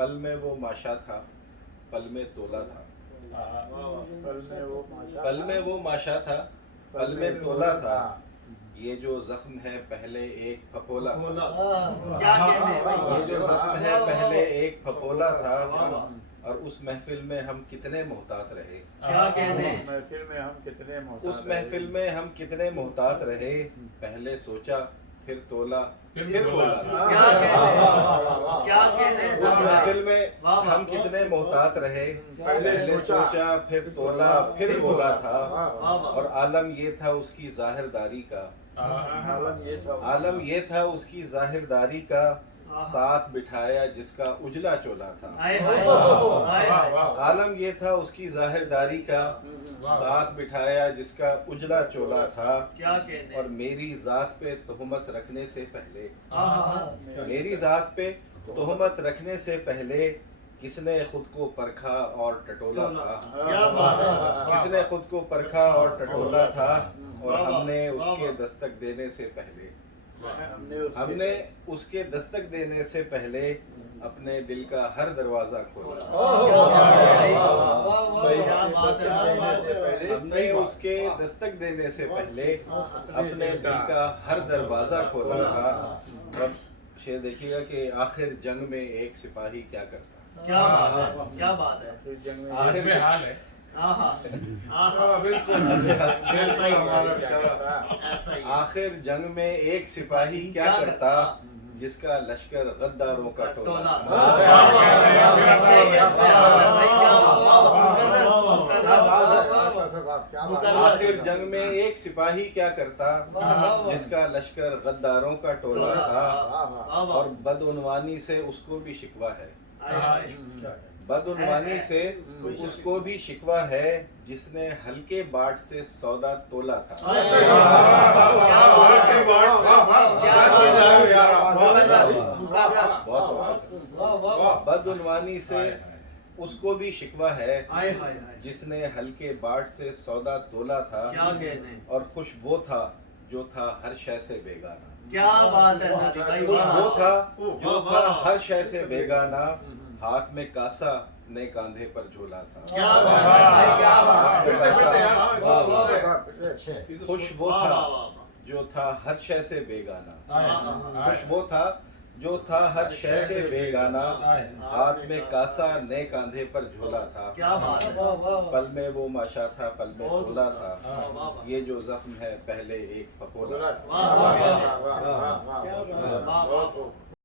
پل میں وہ ماشا تھا، پل میں تولا تھا، پل میں وہ ماشا تھا، پل میں تولا تھا، یہ جو زخم ہے پہلے ایک پھپولا تھا، یہ جو زخم ہے پہلے ایک پھپولا تھا، اور اس محفل میں ہم کتنے محتاط رہے، اس محفل میں ہم کتنے محتاط رہے، پہلے سوچا پھر تولا پھر بولا تھا، اس محفل میں ہم کتنے محتاط رہے، پہلے سوچا پھر تولا پھر بولا تھا، اور عالم یہ تھا اس کی ظاہر داری کا، عالم یہ تھا اس کی ظاہر داری کا، ساتھ بٹھایا جس کا اجلا چولا تھا، عالم یہ تھا اس کی ظاہر داری کا، ساتھ بٹھایا جس کا اجلا چولا تھا، اور میری ذات پہ تہمت رکھنے سے پہلے، میری ذات پہ تہمت رکھنے سے پہلے کس نے خود کو پرکھا اور ٹٹولا تھا، کس نے خود کو پرکھا اور ٹٹولا تھا، اور ہم نے اس کے دستک دینے سے پہلے، ہم نے اس کے دستک دینے سے پہلے اپنے دل کا ہر دروازہ کھولا، ہم نے اس کے دستک دینے سے پہلے اپنے دل کا ہر دروازہ کھولا تھا۔ اور شعر دیکھیے گا کہ آخر جنگ میں ایک سپاہی کیا کرتا، کیا بات ہے، اس میں حال ہے، آخر جنگ میں ایک سپاہی کیا کرتا، جس کا لشکر غداروں کا ٹولا تھا، آخر جنگ میں ایک سپاہی کیا کرتا، جس کا لشکر غداروں کا ٹولا تھا، اور بدعنوانی سے اس کو بھی شکوہ ہے، بدعنوانی سے اس کو بھی شکوہ ہے، جس نے ہلکے باٹ سے سودا تولا تھا، بدعنوانی سے اس کو بھی شکوہ ہے، جس نے ہلکے باٹ سے سودا تولا تھا، اور خوش وہ تھا جو تھا ہر شے سے بیگانہ، کیا بات ہے ساتھی بھائی، خوش وہ تھا جو تھا ہر شے سے بیگانہ، ہاتھ میں کاسا نے کاندھے پر جھولا تھا، خوش وہ تھا جو تھا ہر شے سے بیگانہ، خوش وہ تھا جو تھا ہر شے سے بیگانہ، ہاتھ میں کاسا نے کاندھے پر جھولا تھا، پل میں وہ ماشا تھا، پل میں تولا تھا، یہ جو زخم ہے پہلے ایک پھپولا تھا۔